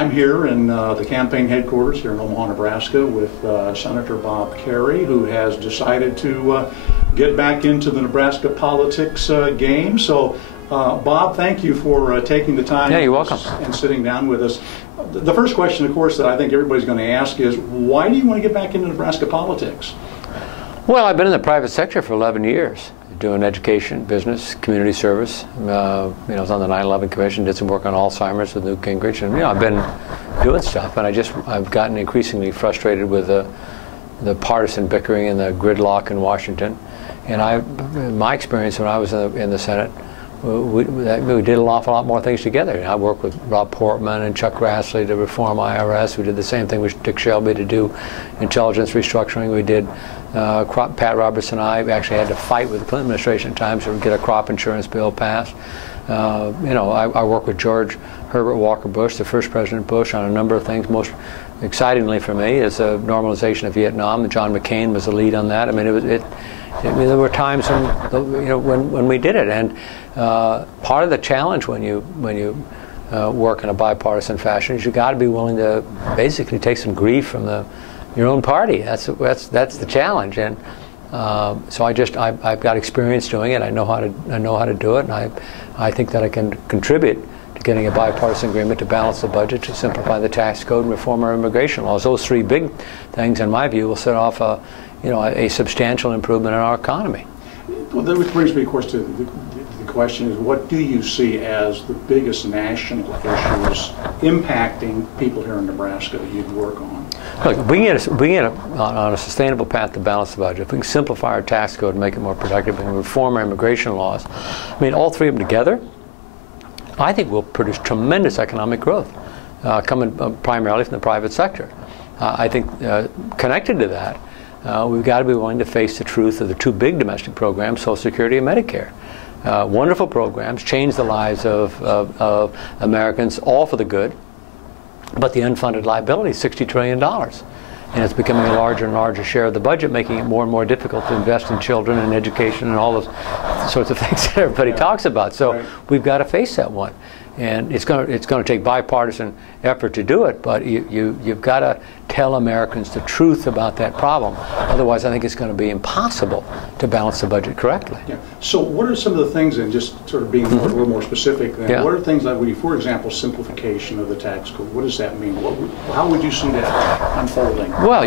I'm here in the campaign headquarters here in Omaha, Nebraska with Senator Bob Kerrey, who has decided to get back into the Nebraska politics game. So, Bob, thank you for taking the time. Yeah, you're welcome. And sitting down with us. The first question, of course, that I think everybody's going to ask is, why do you want to get back into Nebraska politics? Well, I've been in the private sector for 11 years, doing education, business, community service. I was on the 9/11 Commission, did some work on Alzheimer's with Newt Gingrich, and I've been doing stuff. And I've gotten increasingly frustrated with the partisan bickering and the gridlock in Washington. And my experience when I was in the Senate, we did an awful lot more things together. I worked with Rob Portman and Chuck Grassley to reform IRS. We did the same thing with Dick Shelby to do intelligence restructuring. We did Pat Roberts and I actually had to fight with the Clinton administration at times to get a crop insurance bill passed. I worked with George Herbert Walker Bush, the first President Bush, on a number of things. Most excitingly for me is the normalization of Vietnam. John McCain was the lead on that. I mean, there were times when we did it, and part of the challenge when you work in a bipartisan fashion is you got to be willing to basically take some grief from your own party. That's the challenge, and so I've got experience doing it. I know how to do it, and I think that I can contribute to getting a bipartisan agreement to balance the budget, to simplify the tax code, and reform our immigration laws. Those three big things, in my view, will set off a substantial improvement in our economy. Well, that brings me, of course, to the question is, what do you see as the biggest national issues impacting people here in Nebraska that you'd work on? Look, we can get on a sustainable path to balance the budget. If we can simplify our tax code and make it more productive and reform our immigration laws, I mean, all three of them together, I think will produce tremendous economic growth, coming primarily from the private sector. I think connected to that, we've got to be willing to face the truth of the two big domestic programs, Social Security and Medicare. Wonderful programs, change the lives of Americans, all for the good, but the unfunded liability is $60 trillion. And it's becoming a larger and larger share of the budget, making it more and more difficult to invest in children and education and all those sorts of things that everybody talks about. So we've got to face that one. And it's going to take bipartisan effort to do it, but you've got to tell Americans the truth about that problem. Otherwise, I think it's going to be impossible to balance the budget correctly. Yeah. So what are some of the things, and just sort of being a little more specific, then, what are things like, for example, simplification of the tax code? What does that mean? How would you see that unfolding? Well,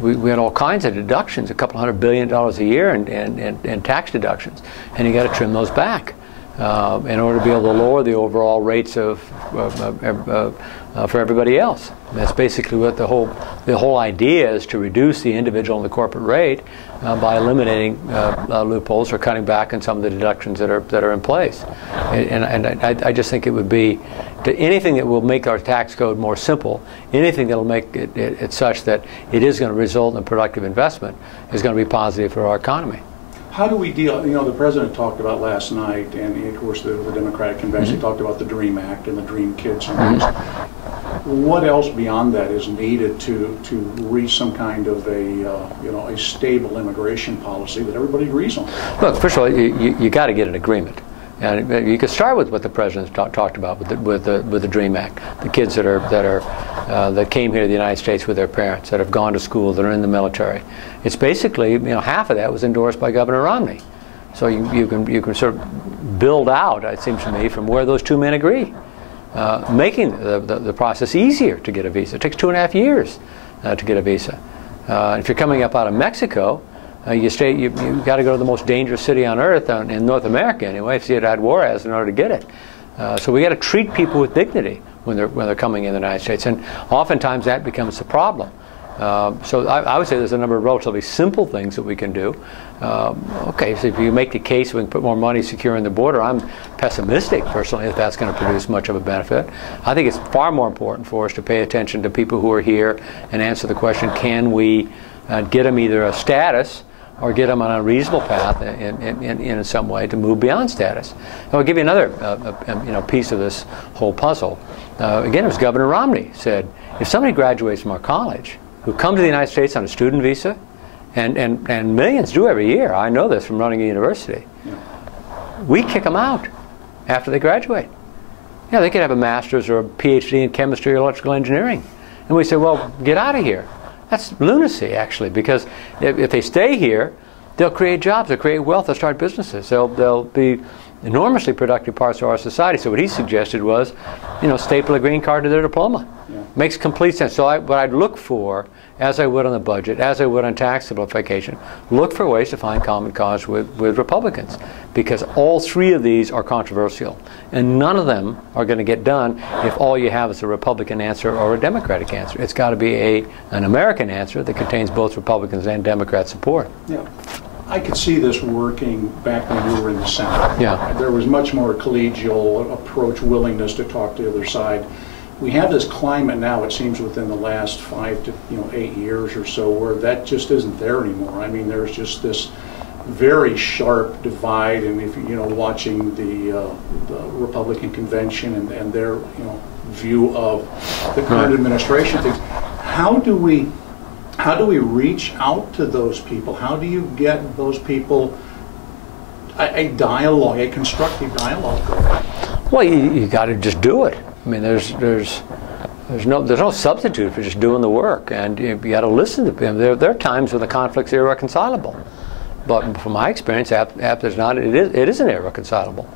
we had all kinds of deductions, a couple $100 billion a year in tax deductions, and you got to trim those back. In order to be able to lower the overall rates for everybody else. And that's basically what the whole idea is, to reduce the individual and the corporate rate by eliminating loopholes or cutting back on some of the deductions that are in place. And I just think it would be anything that will make our tax code more simple, anything that will make it such that it is going to result in productive investment is going to be positive for our economy. How do we deal, the President talked about last night, and of course the Democratic Convention talked about the DREAM Act and the DREAM Kids. What else beyond that is needed to reach some kind of a stable immigration policy that everybody agrees on? Look, first of all, you got to get an agreement. And you could start with what the President talked about with the DREAM Act, the kids that came here to the United States with their parents, that have gone to school, that are in the military. It's basically, half of that was endorsed by Governor Romney. So you can sort of build out, it seems to me, from where those two men agree, making the process easier to get a visa. It takes 2.5 years to get a visa. If you're coming up out of Mexico, you've got to go to the most dangerous city on earth, in North America anyway, Ciudad Juarez, in order to get it. So we got to treat people with dignity when they're coming in the United States, and oftentimes that becomes the problem. So I would say there's a number of relatively simple things that we can do. Okay, so if you make the case we can put more money securing the border, I'm pessimistic personally that that's going to produce much of a benefit. I think it's far more important for us to pay attention to people who are here and answer the question, can we get them either a status or get them on a reasonable path in some way to move beyond status. And I'll give you another piece of this whole puzzle. Again, it was Governor Romney said, if somebody graduates from our college who comes to the United States on a student visa, and millions do every year, I know this from running a university, we kick them out after they graduate. Yeah, they could have a master's or a PhD in chemistry or electrical engineering. And we say, well, get out of here. That's lunacy, actually, because if they stay here, they'll create jobs, they'll create wealth, they'll start businesses. They'll be enormously productive parts of our society. So what he suggested was, staple a green card to their diploma. Yeah. Makes complete sense. So what I'd look for, as I would on the budget, as I would on tax simplification, look for ways to find common cause with Republicans, because all three of these are controversial, and none of them are going to get done if all you have is a Republican answer or a Democratic answer. It's got to be an American answer that contains both Republicans and Democrat support. Yeah. I could see this working back when you were in the Senate. Yeah. There was much more collegial approach, willingness to talk to the other side. We have this climate now, it seems, within the last 5 to 8 years or so, where that just isn't there anymore. I mean, there's just this very sharp divide, and if watching the Republican convention and their view of the current administration things, how do we reach out to those people? How do you get those people a dialogue, a constructive dialogue going? Well, you got to just do it. I mean, there's no substitute for just doing the work, and you got to listen to them. There are times when the conflict's irreconcilable, but from my experience, after it's not, it isn't irreconcilable.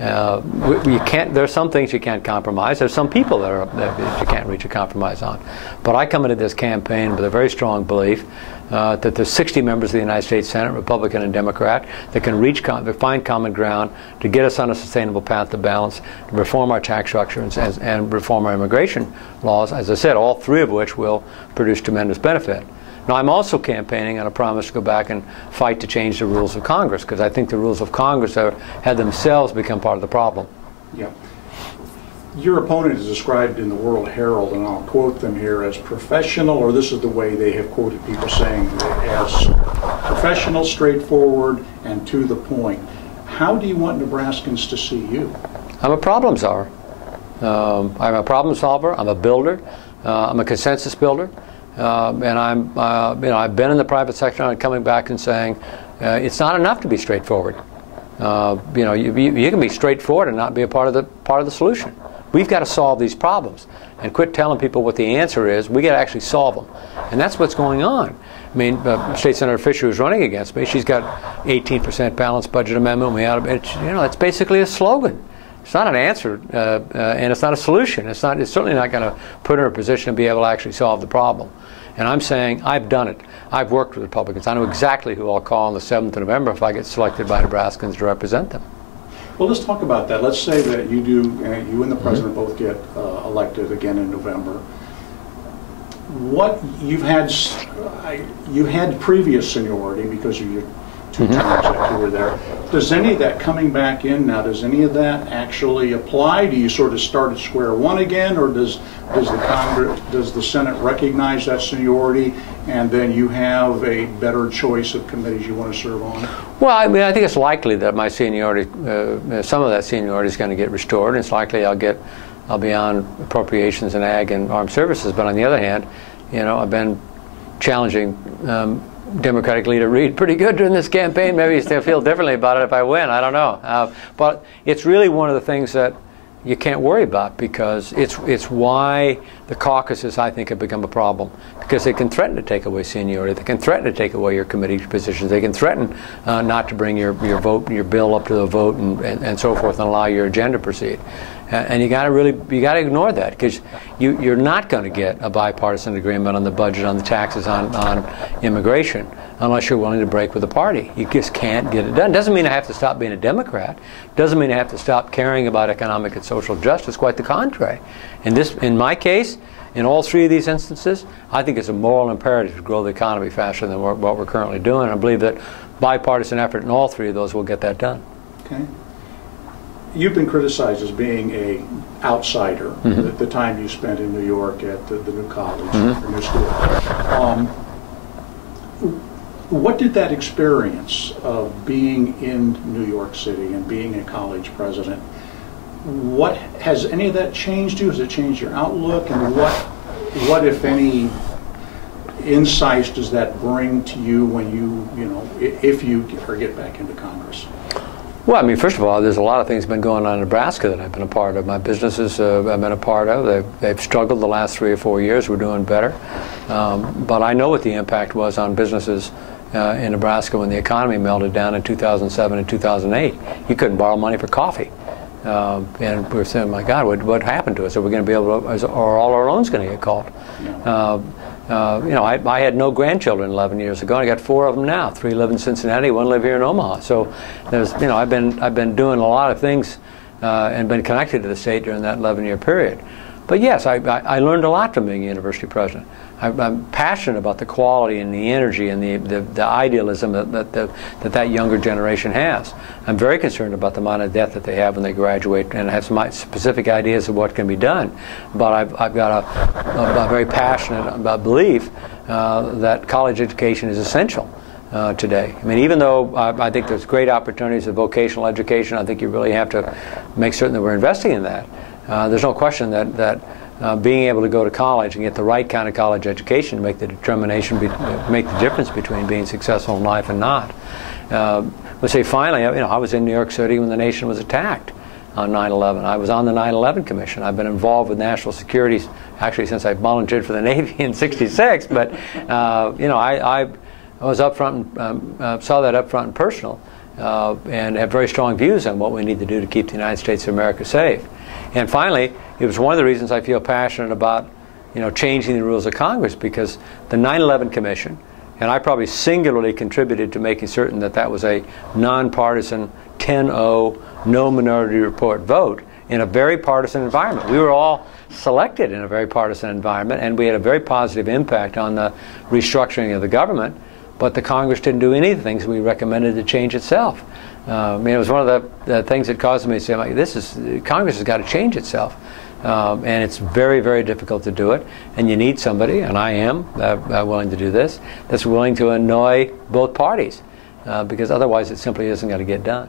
You can't. There's some things you can't compromise. There's some people that you can't reach a compromise on. But I come into this campaign with a very strong belief that there's 60 members of the United States Senate, Republican and Democrat, that can find common ground to get us on a sustainable path to balance, to reform our tax structure and reform our immigration laws. As I said, all three of which will produce tremendous benefit. Now, I'm also campaigning on a promise to go back and fight to change the rules of Congress, because I think the rules of Congress have themselves become part of the problem. Yeah. Your opponent is described in the World Herald, and I'll quote them here, as professional, or this is the way they have quoted people saying, as professional, straightforward, and to the point. How do you want Nebraskans to see you? I'm a problem solver. I'm a problem solver. I'm a builder. I'm a consensus builder. And I've been in the private sector, and I'm coming back and saying, it's not enough to be straightforward. You can be straightforward and not be a part of the solution. We've got to solve these problems and quit telling people what the answer is. We got to actually solve them, and that's what's going on. I mean, State Senator Fisher, who's running against me, she's got 18% balanced budget amendment. It's basically a slogan. It's not an answer, and it's not a solution. It's certainly not going to put her in a position to be able to actually solve the problem. And I'm saying, I've done it. I've worked with Republicans. I know exactly who I'll call on the 7th of November if I get selected by Nebraskans to represent them. Well, let's talk about that. Let's say that you and the president both get elected again in November. What you had previous seniority because of your two terms that you were there. Does any of that coming back in now? Does any of that actually apply? Do you sort of start at square one again, or does the Senate recognize that seniority, and then you have a better choice of committees you want to serve on? Well, I mean, I think it's likely that my seniority, some of that seniority is going to get restored. It's likely I'll be on appropriations and ag and armed services. But on the other hand, I've been challenging Democratic leader Reid pretty good during this campaign. Maybe they'll feel differently about it if I win. I don't know. But it's really one of the things that you can't worry about, because it's why the caucuses, I think, have become a problem, because they can threaten to take away seniority. They can threaten to take away your committee positions. They can threaten not to bring your bill up to the vote and so forth, and allow your agenda to proceed. And you got to ignore that, because you're not going to get a bipartisan agreement on the budget, on the taxes, on immigration, unless you're willing to break with the party. You just can't get it done. Doesn't mean I have to stop being a Democrat. Doesn't mean I have to stop caring about economic and social justice. Quite the contrary. In my case, in all three of these instances, I think it's a moral imperative to grow the economy faster than what we're currently doing. I believe that bipartisan effort in all three of those will get that done. Okay. You've been criticized as being an outsider, the time you spent in New York at the new college, or new school. What did that experience of being in New York City and being a college president, has any of that changed you? Has it changed your outlook? And what if any, insights does that bring to you when if you get back into Congress? Well, I mean, first of all, there's a lot of things been going on in Nebraska that I've been a part of. My businesses I've been a part of. They've struggled the last 3 or 4 years. We're doing better. But I know what the impact was on businesses in Nebraska when the economy melted down in 2007 and 2008. You couldn't borrow money for coffee. And we were saying, my God, what happened to us? Are we going to be able to, are all our loans going to get called? Yeah. You know, I had no grandchildren 11 years ago. I got 4 of them now. 3 live in Cincinnati, 1 live here in Omaha. So there's, you know, I've been doing a lot of things and been connected to the state during that 11-year period. But yes, I learned a lot from being a university president. I'm passionate about the quality and the energy and the idealism that younger generation has. I'm very concerned about the amount of debt that they have when they graduate, and I have some specific ideas of what can be done. But I've got a very passionate belief that college education is essential today. I mean, even though I think there's great opportunities in vocational education, I think you really have to make certain that we're investing in that. There's no question that being able to go to college and get the right kind of college education to make the make the difference between being successful in life and not. Let's say finally, you know, I was in New York City when the nation was attacked on 9/11. I was on the 9/11 Commission. I've been involved with national security actually since I volunteered for the Navy in '66. But you know, I was up front and saw that up front and personal, and have very strong views on what we need to do to keep the United States of America safe. And finally, it was one of the reasons I feel passionate about, you know, changing the rules of Congress, because the 9/11 Commission, and I probably singularly contributed to making certain that that was a nonpartisan 10-0 no minority report vote in a very partisan environment. We were all selected in a very partisan environment, and we had a very positive impact on the restructuring of the government. But the Congress didn't do anything, so we recommended to change itself. I mean, it was one of the things that caused me to say, like, Congress has got to change itself. And it's very, very difficult to do it. And you need somebody, and I am willing to do this, that's willing to annoy both parties, because otherwise it simply isn't going to get done.